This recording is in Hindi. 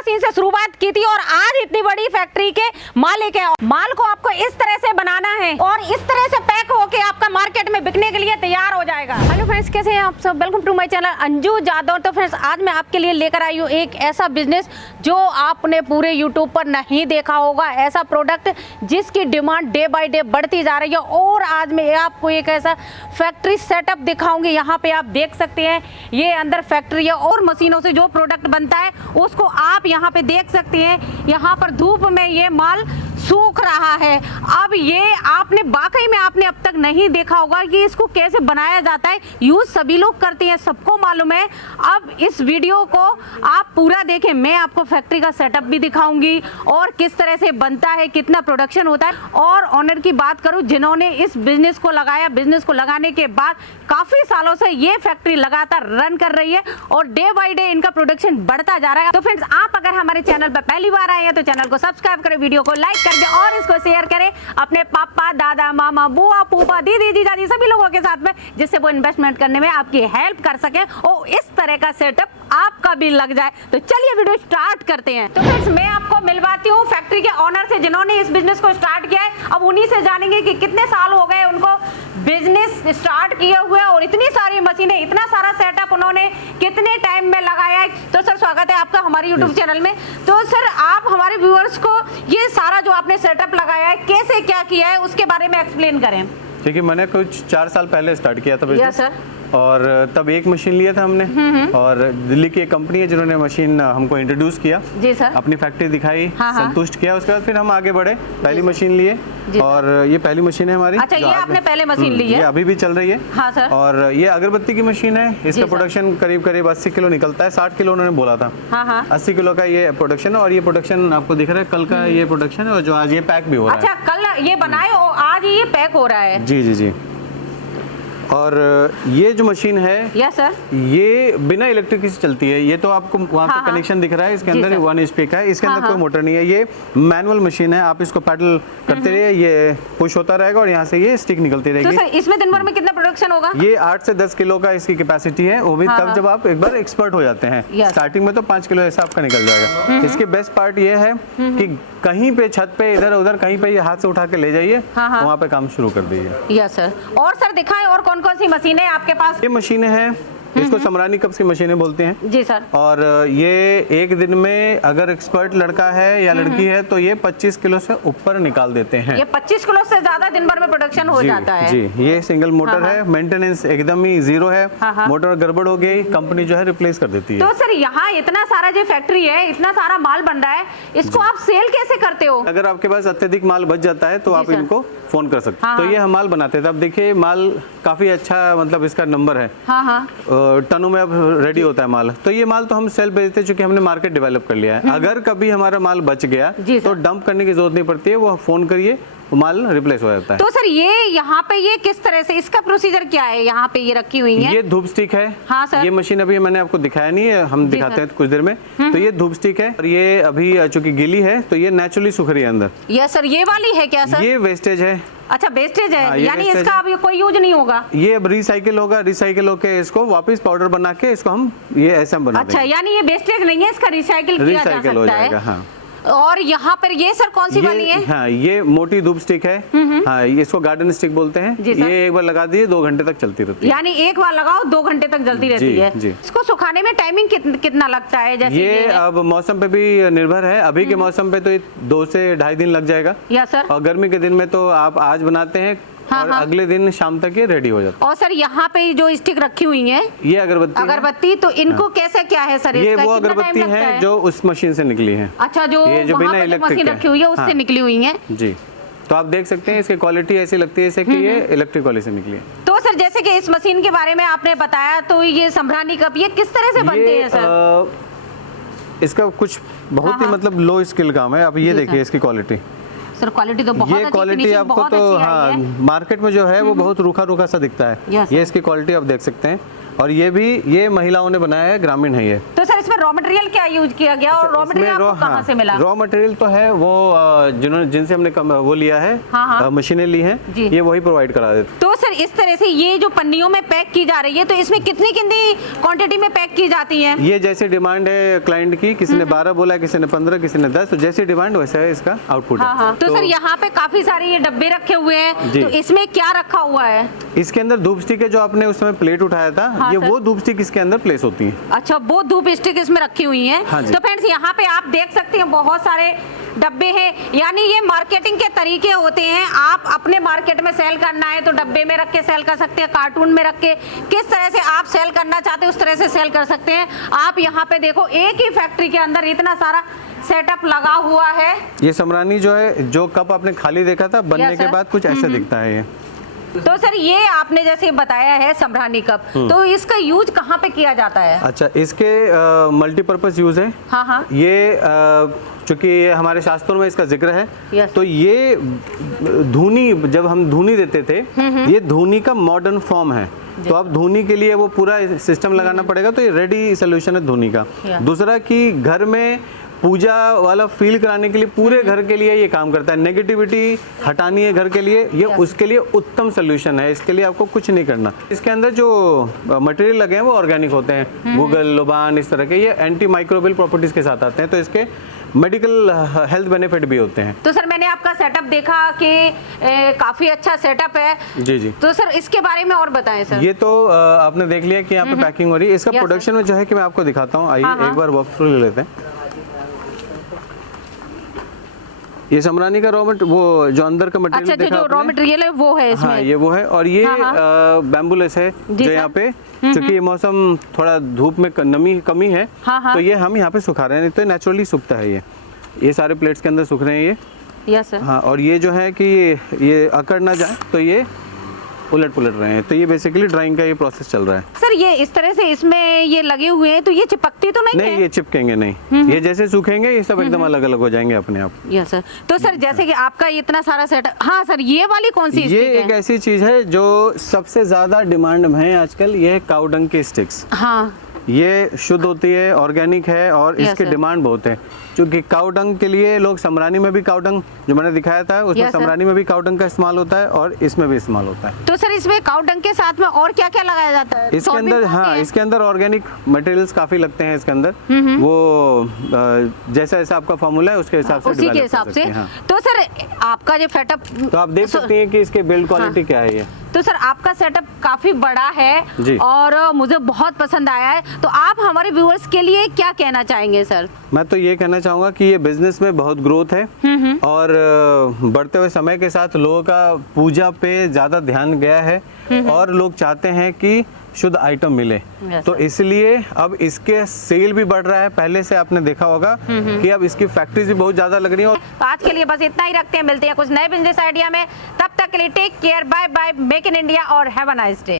मशीन से शुरुआत की थी और आज इतनी बड़ी फैक्ट्री के मालिक है। माल को आपको इस तरह से बनाना है और इस तरह से पैक होके आपका मार्केट में बिकने के लिए तैयार हो जाएगा। हेलो फ्रेंड्स, कैसे हैं आप सब? Welcome to my channel Anju Jadhav. तो फ्रेंड्स, आज मैं आपके लिए लेकर आई हूँ एक ऐसा बिजनेस जो आपने पूरे यूट्यूब पर नहीं देखा होगा, ऐसा प्रोडक्ट जिसकी डिमांड डे बाय डे बढ़ती जा रही है। और आज मैं आपको एक ऐसा फैक्ट्री सेटअप दिखाऊंगी। यहाँ पे आप देख सकते हैं ये अंदर फैक्ट्री है और मशीनों से जो प्रोडक्ट बनता है उसको आप यहाँ पे देख सकते हैं। यहाँ पर धूप में ये माल सूख रहा है। अब ये आपने वाकई में आपने अब तक नहीं देखा होगा कि इसको कैसे बनाया जाता है। यूज सभी लोग करते हैं, सबको मालूम है। अब इस वीडियो को आप पूरा देखें, मैं आपको फैक्ट्री का सेटअप भी दिखाऊंगी और किस तरह से बनता है, कितना प्रोडक्शन होता है। और ऑनर की बात करूं जिन्होंने इस बिजनेस को लगाया, बिजनेस को लगाने के बाद काफी सालों से ये फैक्ट्री लगातार रन कर रही है और डे बाय डे इनका प्रोडक्शन बढ़ता जा रहा है। तो फ्रेंड्स, आप अगर हमारे चैनल पर पहली बार आए हैं तो चैनल को सब्सक्राइब करें, वीडियो को लाइक करके और इसको शेयर करें अपने पापा, दादा, मामा, बुआ, फूफा, दीदी, जीजाजी सभी लोगों के साथ में, जिससे वो इन्वेस्टमेंट करने में आपकी हेल्प कर सके और इस तरह का सेटअप आपका भी लग जाए। तो चलिए वीडियो स्टार्ट करते हैं। तो फ्रेंड्स, मैं आपको मिलवाती हूँ फैक्ट्री के ओनर से जिन्होंने इस बिजनेस को स्टार्ट किया है। अब उन्हीं से जानेंगे कि कितने साल हो गए उनको बिजनेस स्टार्ट किए हुए और इतनी सारी मशीनें, इतना सारा सेटअप उन्होंने कितने टाइम में लगाया है। तो सर, स्वागत है आपका हमारे यूट्यूब चैनल में। तो सर, आप हमारे व्यूअर्स को ये सारा जो आपने सेटअप लगाया है, कैसे क्या किया है, उसके बारे में एक्सप्लेन करें। ठीक है, मैंने कुछ 4 साल पहले स्टार्ट किया था बिजनेस। Yes sir. और तब एक मशीन लिया था हमने और दिल्ली की एक कंपनी है जिन्होंने मशीन हमको इंट्रोड्यूस किया। जी सर। अपनी फैक्ट्री दिखाई, हाँ। संतुष्ट किया। उसके बाद फिर हम आगे बढ़े, पहली मशीन लिए और ये पहली मशीन है हमारी। अच्छा, ये आपने पहले मशीन ली है? ये अभी भी चल रही है। हाँ सर। और ये अगरबत्ती की मशीन है। इसका प्रोडक्शन करीब 80 किलो निकलता है। 60 किलो उन्होंने बोला था। हाँ। 80 किलो का ये प्रोडक्शन है और ये प्रोडक्शन आपको दिख रहा है कल का ये प्रोडक्शन है और जो आज ये पैक भी हो रहा है। अच्छा, कल ये बनाए और आज ये पैक हो रहा है। जी जी जी। और ये जो मशीन है, यस सर, ये बिना इलेक्ट्रिक से चलती है। ये तो आपको वहाँ पे कनेक्शन दिख रहा है, इसके अंदर 1 HP का है। इसके अंदर कोई मोटर नहीं है, ये मैनुअल मशीन है। आप इसको पैडल करते रहिए, ये पुश होता रहेगा और यहाँ से ये स्टिक निकलती रहेगी। तो सर, इसमें दिन भर में कितना प्रोडक्शन होगा? ये 8 से 10 किलो का इसकी कैपेसिटी है। वो भी तब जब आप एक बार एक्सपर्ट हो जाते हैं। स्टार्टिंग में तो 5 किलो ऐसा आपका निकल जाएगा। इसके बेस्ट पार्ट ये है कि कहीं पे छत पे इधर उधर कहीं पे ये हाथ से उठा के ले जाइए, वहाँ पे काम शुरू कर दीजिए। Yes sir. और सर दिखाएं और कौन कौन सी मशीनें आपके पास? ये मशीनें हैं, इसको समरानी कप्स की मशीनें बोलते हैं। जी सर। और ये एक दिन में अगर एक्सपर्ट लड़का है या लड़की है तो ये 25 किलो से ऊपर निकाल देते हैं। ये 25 किलो से ज्यादा दिन भर में प्रोडक्शन हो जाता है। जी, ये सिंगल मोटर है, मेंटेनेंस एकदम ही 0 है। मोटर गड़बड़ हो गई, कंपनी जो है रिप्लेस कर देती है। तो सर, यहाँ इतना सारा जो फैक्ट्री है, इतना सारा माल बन रहा है, इसको आप सेल कैसे करते हो? अगर आपके पास अत्यधिक माल बच जाता है तो आप इनको फोन कर सकते हैं। तो ये हम माल बनाते थे। अब देखिए माल काफी अच्छा, मतलब इसका नंबर है। टनों में अब रेडी होता है माल। तो ये माल तो हम सेल बेचते चूंकि हमने मार्केट डेवलप कर लिया है। अगर कभी हमारा माल बच गया तो डंप करने की जरूरत नहीं पड़ती है, वो फोन करिए, माल रिप्लेस हो जाता है। तो सर, ये यहाँ पे ये किस तरह से, इसका प्रोसीजर क्या है? यहाँ पे ये रखी हुई है, ये धूप स्टिक है। हाँ सर। ये मशीन अभी मैंने आपको दिखाया नहीं है, हम दिखाते हैं कुछ देर में। तो ये धूप स्टिक है और ये अभी चूंकि गीली है तो ये नेचुरली सूख रही है अंदर। Yes sir. ये वाली है क्या सर? ये वेस्टेज है। अच्छा, वेस्टेज है। हाँ, यानी इसका अब कोई यूज नहीं होगा? ये अब रिसाइकिल होगा, रिसाइकिल होके इसको वापस पाउडर बना के इसको हम ये ऐसा बना देंगे। अच्छा, यानी ये वेस्टेज नहीं है, इसका रिसाइकिल किया जा सकता है। हाँ। और यहाँ पर ये सर कौन सी वाली है? हाँ, ये मोटी धूप स्टिक है। हाँ, इसको गार्डन स्टिक बोलते हैं। ये एक बार लगा दिए 2 घंटे तक चलती रहती है। यानी एक बार लगाओ 2 घंटे तक जलती रहती है। जी। इसको सुखाने में टाइमिंग कितना लगता है? जैसे ये अब मौसम पे भी निर्भर है। अभी के मौसम पे तो 2 से ढाई दिन लग जाएगा। Yes sir. और गर्मी के दिन में तो आप आज बनाते हैं और अगले दिन शाम तक ये रेडी हो जाता है। और सर, यहाँ पे जो स्टिक रखी हुई है, ये अगरबत्ती तो इनको कैसे क्या है सर? ये वो अगरबत्ती है जो उस मशीन से निकली है। अच्छा, जो बिना इलेक्ट्रिक मशीन रखी हुई है उससे निकली हुई है। जी, तो आप देख सकते हैं इसकी क्वालिटी ऐसी लगती है जैसे कि ये इलेक्ट्रिक वाले से निकली है। तो सर, जैसे कि इस मशीन के बारे में आपने बताया, तो ये समरानी कप ये किस तरह से बनते हैं सर? इसका कुछ बहुत ही मतलब लो स्किल काम है। अब ये देखिए इसकी क्वालिटी। सर, क्वालिटी तो बहुत अच्छी, ये क्वालिटी आपको तो हाँ, मार्केट में जो है वो बहुत रूखा सा दिखता है। ये इसकी क्वालिटी आप देख सकते हैं। और ये भी ये महिलाओं ने बनाया है, ग्रामीण है ये। तो सर, इसमें रॉ मटेरियल क्या यूज किया गया और रॉ मटेरियल आपको कहाँ से मिला? रॉ मटेरियल तो है वो जिनसे हमने वो लिया है, मशीनें ली हैं, ये वही प्रोवाइड करा देते। तो सर इस तरह से ये जो पन्नियों में पैक की जा रही है, तो इसमें कितनी कितनी क्वांटिटी में पैक की जाती है? ये जैसे डिमांड है क्लाइंट की, किसी ने 12 बोला, किसी ने 15, किसी ने 10, तो जैसी डिमांड वैसा है इसका आउटपुट है। तो सर यहाँ पे काफी सारे ये डब्बे रखे हुए हैं, तो इसमें क्या रखा हुआ है? इसके अंदर धूप स्टिक है, जो आपने उस समय प्लेट उठाया था, ये वो धूप स्टिक इसके अंदर प्लेस होती है। अच्छा, वो धूप स्टिक इसमें रखी हुई है। हाँ जी। तो फ्रेंड्स यहाँ पे आप देख सकते हैं बहुत सारे डब्बे हैं, यानी ये मार्केटिंग के तरीके होते हैं। आप अपने मार्केट में सेल करना है तो डब्बे में रख के सेल कर सकते हैं, कार्टून में रख के, किस तरह से आप सेल करना चाहते हैं उस तरह से सेल कर सकते हैं। आप यहाँ पे देखो एक ही फैक्ट्री के अंदर इतना सारा सेटअप लगा हुआ है। ये समरानी जो है, जो कप आपने खाली देखा था, बनने के बाद कुछ ऐसा दिखता है ये। तो सर ये आपने जैसे बताया है समरानी कप, तो इसका यूज कहाँ पे किया जाता है? अच्छा, इसके मल्टीपर्पज यूज है। हाँ। ये चूंकि हमारे शास्त्रों में इसका जिक्र है, तो ये धूनी, जब हम धूनी देते थे, ये धूनी का मॉडर्न फॉर्म है। तो अब धूनी के लिए वो पूरा सिस्टम लगाना पड़ेगा, तो ये रेडी सोल्यूशन है धूनी का। दूसरा कि घर में पूजा वाला फील कराने के लिए, पूरे घर के लिए ये काम करता है। नेगेटिविटी हटानी है घर के लिए, ये उसके लिए उत्तम सोल्यूशन है। इसके लिए आपको कुछ नहीं करना। इसके अंदर जो मटेरियल लगे हैं वो ऑर्गेनिक होते हैं, गूगल, लोबान, इस तरह के, ये एंटी माइक्रोबियल प्रॉपर्टीज के साथ आते हैं, तो इसके मेडिकल हेल्थ बेनिफिट भी होते हैं। तो सर मैंने आपका सेटअप देखा कि काफी अच्छा सेटअप है। जी। तो सर इसके बारे में और बताएं सर। ये तो आपने देख लिया कि यहाँ पे पैकिंग हो रही है। इसका प्रोडक्शन में जो है कि मैं आपको दिखाता हूँ, आइए एक बार वॉक थ्रू ले लेते हैं। ये समरानी का वो जो अंदर का मटेरियल, अच्छा, जो रॉ मटेरियल है वो है इसमें। हाँ, ये वो है। और ये बैम्बुलेस है, जो यहाँ पे, क्योंकि ये मौसम थोड़ा धूप में नमी कमी है, तो ये हम यहाँ पे सुखा रहे हैं, नहीं तो नेचुरली सूखता है। ये सारे प्लेट्स के अंदर सूख रहे हैं ये। Yes sir. हाँ, और ये जो है कि ये अकड़ ना जाए, तो ये उलट पुलट रहे हैं। तो ये बेसिकली ड्राइंग का ये प्रोसेस चल रहा है। सर ये इस तरह से इसमें ये लगे हुए हैं, तो ये चिपकती तो नहीं है? नहीं, ये चिपकेंगे नहीं। ये जैसे सूखेंगे ये सब एकदम अलग अलग हो जाएंगे अपने आप। Yes sir. तो सर जैसे कि आपका इतना सारा सेटअप, हाँ सर, ये वाली कौन सी ये एक ऐसी चीज है जो सबसे ज्यादा डिमांड में है आजकल, ये है काउडंग की स्टिक्स। हाँ, ये शुद्ध होती है, ऑर्गेनिक है, और इसकी डिमांड बहुत है। क्योंकि काउडंग के लिए लोग, समरानी में भी काउडंग जो मैंने दिखाया था उसमें समरानी में भी काउडंग का इस्तेमाल होता है, और इसमें भी इस्तेमाल होता है। तो सर इसमें काउडंग के साथ में और क्या क्या लगाया जाता है? इसके अंदर, हाँ, इसके अंदर ऑर्गेनिक मटेरियल्स काफी लगते हैं इसके अंदर। वो जैसा जैसा आपका फॉर्मूला है उसके हिसाब से, उसी के हिसाब से। तो सर आपका जो सेटअप, तो आप देख सकते हैं कि इसके बिल्ड क्वालिटी क्या है ये। तो सर आपका सेटअप काफी बड़ा है और मुझे बहुत पसंद आया है। तो आप हमारे व्यूअर्स के लिए क्या कहना चाहेंगे सर? मैं तो ये कहना चाहूंगा कि ये बिजनेस में बहुत ग्रोथ है, और बढ़ते हुए समय के साथ लोगों का पूजा पे ज्यादा ध्यान गया है, और लोग चाहते हैं कि शुद्ध आइटम मिले। तो इसलिए अब इसके सेल भी बढ़ रहा है। पहले से आपने देखा होगा कि अब इसकी फैक्ट्रीज भी बहुत ज्यादा लग रही है। तो आज के लिए बस इतना ही रखते हैं, मिलते हैं कुछ नए बिजनेस आइडिया में। तब तक के लिए take care, bye bye, make in India और हैव अ नाइस डे।